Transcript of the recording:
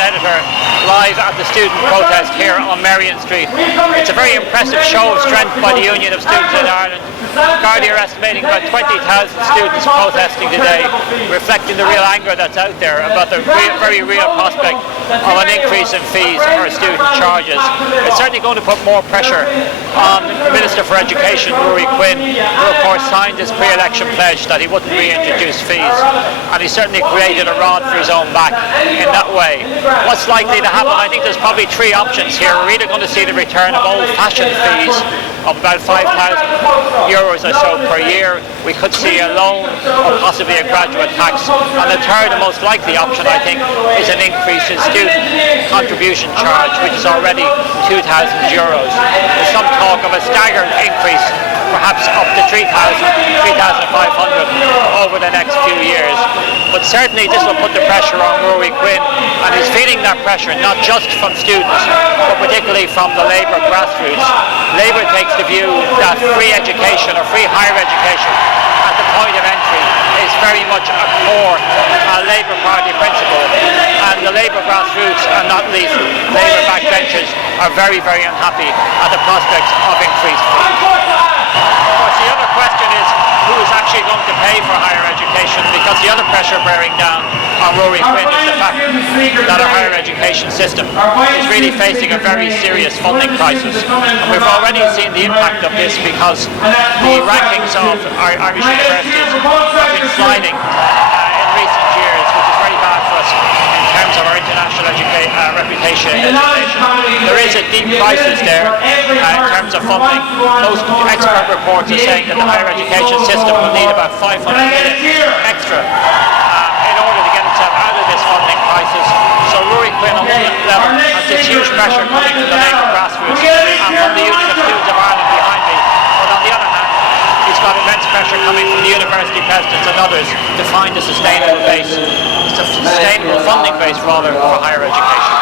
editor, live at the student protest here on Merrion Street. It's a very impressive show of strength by the Union of Students in Ireland. Gardaí are estimating about 20,000 students protesting today, reflecting the real anger that's out there about the very real prospect of an increase in fees for student charges. It's certainly going to put more pressure on the Minister for Education, Ruairí Quinn, who of course signed his pre-election pledge that he wouldn't reintroduce fees, and he certainly created a rod for his own back in that way. What's likely to happen? I think there's probably three options here. We're either going to see the return of old-fashioned fees of about €5,000 or so per year. We could see a loan or possibly a graduate tax. And the third and most likely option, I think, is an increase in student contribution charge, which is already €2,000. There's some talk of a staggered increase, perhaps up to 3,500 over the next few years. But certainly this will put the pressure on Ruairí Quinn, and he's feeling that pressure not just from students, but particularly from the Labour grassroots. Labour takes the view that free education or free higher education at the point of entry is very much a core Labour Party principle, and the Labour grassroots, and not least Labour backbenchers, are very unhappy at the prospects of increased fees. Of course, the other question is who is actually going to pay for higher education, because the other pressure bearing down on Ruairí Quinn is the fact that our higher education system is really facing a very serious funding crisis. And we've already seen the impact of this, because the rankings of our Irish universities have been sliding in recent years, which is very bad for us in terms of our international reputation in education. There is a deep crisis there in terms of funding. Most expert reports are saying that the higher education system will need about 500 million extra in order to get itself out of this funding crisis. So Ruairí Quinn on one level has this huge pressure coming from the Labour grassroots and from the Union of Students of Ireland behind me. But on the other hand, he's got immense pressure coming from the university presidents and others to find a sustainable funding base rather, for higher education.